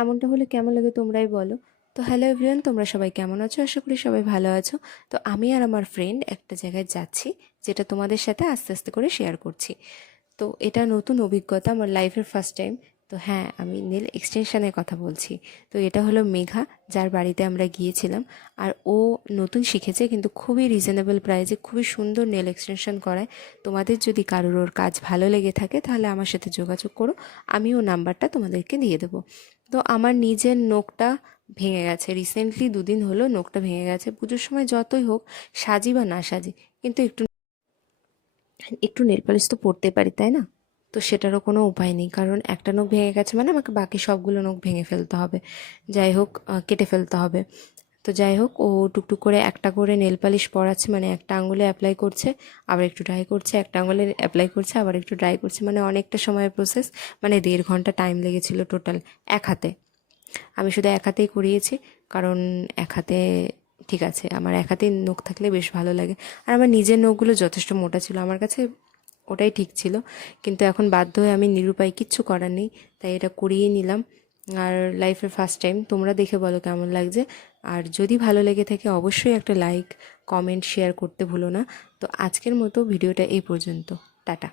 এমনটা হলে কেমন লাগে তোমরাই বলো। তো হ্যালো এভরিওয়ান, তোমরা সবাই কেমন আছো? আশা করি সবাই ভালো আছো। তো আমি আর আমার ফ্রেন্ড একটা জায়গায় যাচ্ছি, যেটা তোমাদের সাথে আস্তে আস্তে করে শেয়ার করছি। তো এটা নতুন অভিজ্ঞতা, আমার লাইফের ফার্স্ট টাইম। তো হ্যাঁ, আমি নেল এক্সটেনশনের কথা বলছি। তো এটা হলো মেঘা, যার বাড়িতে আমরা গিয়েছিলাম। আর ও নতুন শিখেছে, কিন্তু খুবই রিজনেবল প্রাইসে খুবই সুন্দর নেল এক্সটেনশন করায়। তোমাদের যদি কারোর ওর কাজ ভালো লেগে থাকে তাহলে আমার সাথে যোগাযোগ করো, আমি ও নাম্বারটা তোমাদেরকে দিয়ে দেবো। তো আমার নিজের নখটা ভেঙে গেছে, রিসেন্টলি 2 দিন হলো নখটা ভেঙে গেছে। পুজোর সময় যতই হোক, সাজি বা না সাজি, কিন্তু একটু একটু নেল পালিশ তো পরতে পারি, তাই না? তো সেটারও কোনো উপায় নেই, কারণ একটা নখ ভেঙে গেছে মানে আমাকে বাকি সবগুলো নখ ভেঙে ফেলতে হবে, যাই হোক কেটে ফেলতে হবে। তো যাই হোক, ও টুকটুক করে একটা করে নেল পালিশ পরাচ্ছে, মানে একটা আঙুলে অ্যাপ্লাই করছে, আবার একটু ড্রাই করছে, একটা আঙুলে অ্যাপ্লাই করছে, আবার একটু ড্রাই করছে, মানে অনেকটা সময়ের প্রসেস। মানে 1.5 ঘন্টা টাইম লেগেছিল টোটাল, এক হাতে। আমি শুধু এক হাতেই করিয়েছি, কারণ এক হাতে ঠিক আছে, আমার এক হাতেই নখ থাকলে বেশ ভালো লাগে। আর আমার নিজের নখগুলো যথেষ্ট মোটা ছিল, আমার কাছে ওটাই ঠিক ছিল। কিন্তু এখন বাধ্য হয়ে আমি নিরুপায়, কিচ্ছু করার নেই, তাই এটা করিয়ে নিলাম। আর লাইফের ফার্স্ট টাইম, তোমরা দেখে বলো কেমন লাগছে। আর যদি ভালো লেগে থাকে অবশ্যই একটা লাইক, কমেন্ট, শেয়ার করতে ভুলো না। তো আজকের মতো ভিডিওটা এই পর্যন্ত।